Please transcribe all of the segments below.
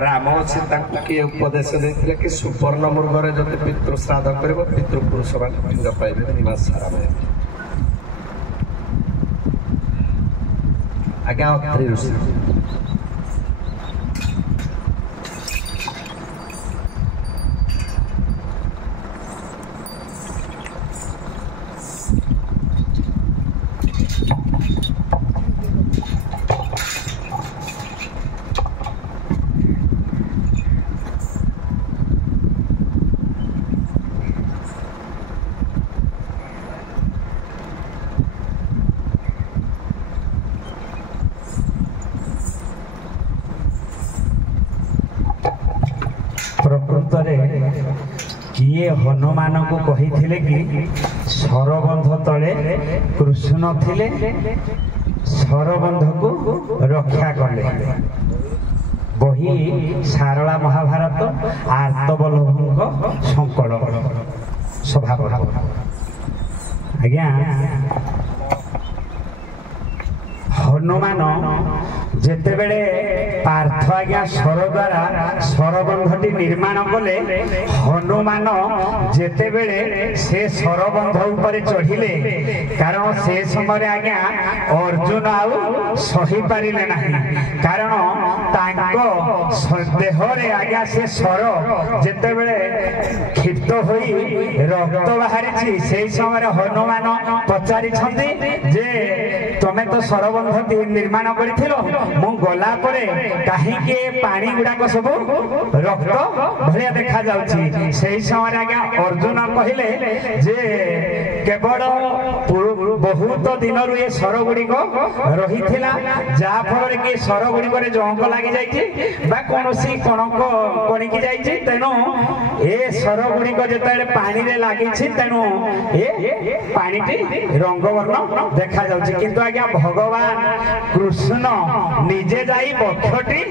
राम अच्छे किए उपदेश देते कि सुवर्ण मृगर जब पितृ श्राद्ध कर पितृपुरुष मान पिंड पाइबे निवास सारा में आज्ञा अत्रि ऋषि किए हनुमान को कही कि सरबंध तले कृष्ण थिले सरबंध को रक्षा कले बही सारला महाभारत आर्तवल्लभ संकल स्वभाव आज्ञा हनुमान जेते बेले पार्थ आज्ञा सर द्वारा सरबंधटी निर्माण कले हनुमान जेते बेले से सरबंध ऊपर चढ़िले कारण से समय आज्ञा अर्जुन आउ सही पारिले नहीं कारण देहरे आज्ञा से सर जेते बेले क्षिप्त होई रक्त बाहरी से समय हनुमान पचारि जे तमे तो सरबंध निर्माण करिथिलो मु गला परे काहे पानी गुड़ाक सब रक्त भलिया देखा जाउची सेही समय आज्ञा अर्जुन कहिले जे केवल बहुत दिन ये सर गुड़िक रही जा फल कि सर गुड़िक जंक लगी जाइए कौन कणक कणिकी जाइए तेणु ए सर गुड़िक जो पानी रे लगी तेणु ए पानी रंगवर्ण देखा जाउची किंतु आज्ञा भगवान कृष्ण निजे जाई बक्षटी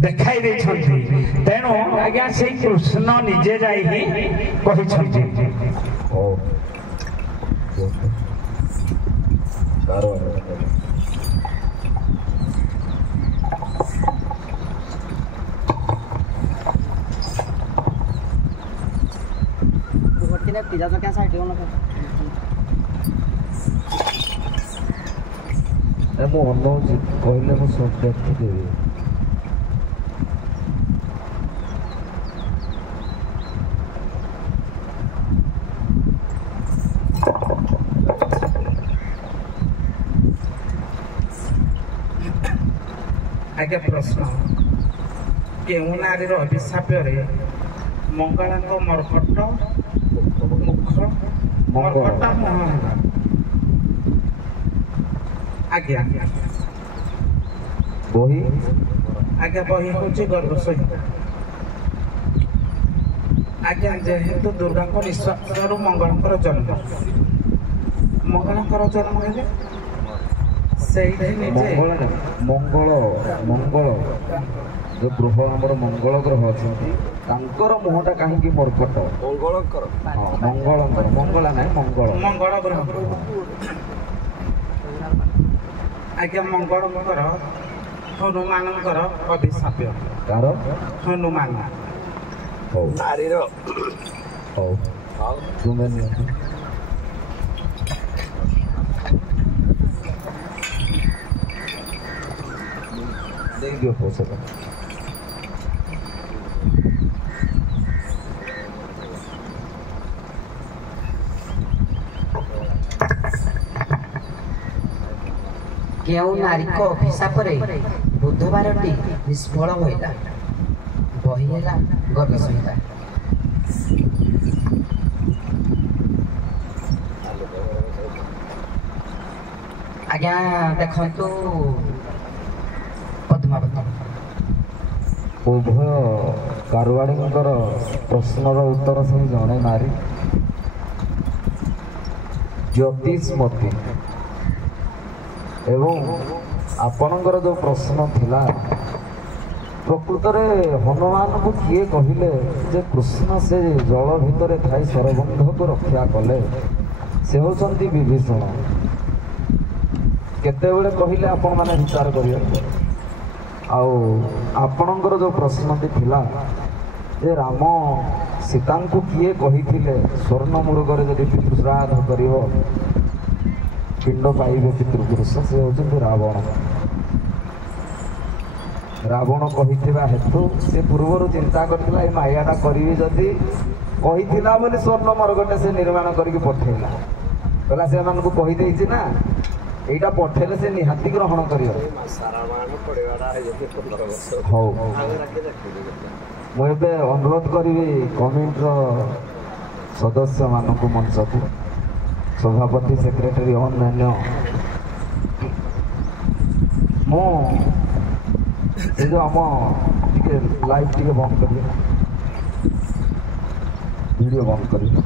देखाई देछंती तेणु आज्ञा से कृष्ण निजे जाई ही कहिछंती ओ सारो गोटकिने पिजा तो क्या साइड होना एमो अनो कहले मो सब देखि देबे आगे प्रश्न केउ नारीर अभिशाप मंगला मर्कट मुख मर्कट मुह आज्ञा बही आज्ञा बही हूँ गर्भ संहिता आज्ञा जेहेतु दुर्गा निश्वास मंगल जन्म मंगल जन्म है मंगल मंगल जो ग्रह आमर मंगल ग्रह अच्छा मुहटा कहीं मर्कट मंगल मंगला ना मंगल मंगल ग्रह आज्ञा मंगल हनुमान अभिशाप कार हनुमान नारी तुम्हें देख दियो हो सका केउ नारी को अभिशाप बुधवार निष्फल होइला बहिला गर्भ संहिता आज्ञा देखंतु पद्मावती उभय कारवाड़ींकर प्रश्नर उत्तर से जड़े नारी ज्योतिषमती एवं आपणकर जो प्रश्न थिला प्रकृत हनुमान को किए कहले जे कृष्ण से जल भितर थाई सरबंध को रक्षा कले से होचंती विभीषण केते बेले कहले आपण माने विचार करियो ଆଉ ଆପଣଙ୍କର ଯେଉଁ ପ୍ରଶ୍ନଟି ଥିଲା ଯେ ରାମ ସୀତାଙ୍କୁ କିଏ କହିଥିଲେ ସ୍ୱର୍ଣ୍ଣ ମୃଗରେ ଯଦି ପିତୃଶ୍ରାଦ୍ଧ କରିବ ପିଣ୍ଡ ପାଇବେ ପିତୃପୁରୁଷ, ସେ ହେଉଛନ୍ତି ରାବଣ। ରାବଣ କହିଥିବା ହେତୁ ସେ ପୂର୍ବରୁ ଚିନ୍ତା କରିଥିଲା ଏ ମାୟାଟା କରିବି ଯଦି, କହିଥିଲା ବୋଲି ସ୍ୱର୍ଣ୍ଣ ମର୍ଗଟେ ସେ ନିର୍ମାଣ କରିକି ପଠେଇଲା। କହିଲା ସେମାନଙ୍କୁ କହିଦେଇଛି ନା, ଏଇଟା ପଠେଇଲେ ସେ ନିହାତି ଗ୍ରହଣ କରିବ। ହଉ, ମୁଁ ଏବେ ଅନୁରୋଧ କରିବି କମିଟିର ସଦସ୍ୟମାନଙ୍କୁ ମଞ୍ଚକୁ, ସଭାପତି, ସେକ୍ରେଟାରୀ, ଅନ୍ୟାନ୍ୟ। ମୁଁ ଏ ଯେଉଁ ଆମ ଟିକେ ଲାଇଭ୍ ଟିକେ ବନ୍ଦ କରିବେ, ଭିଡ଼ିଓ ବନ୍ଦ କରିବେ।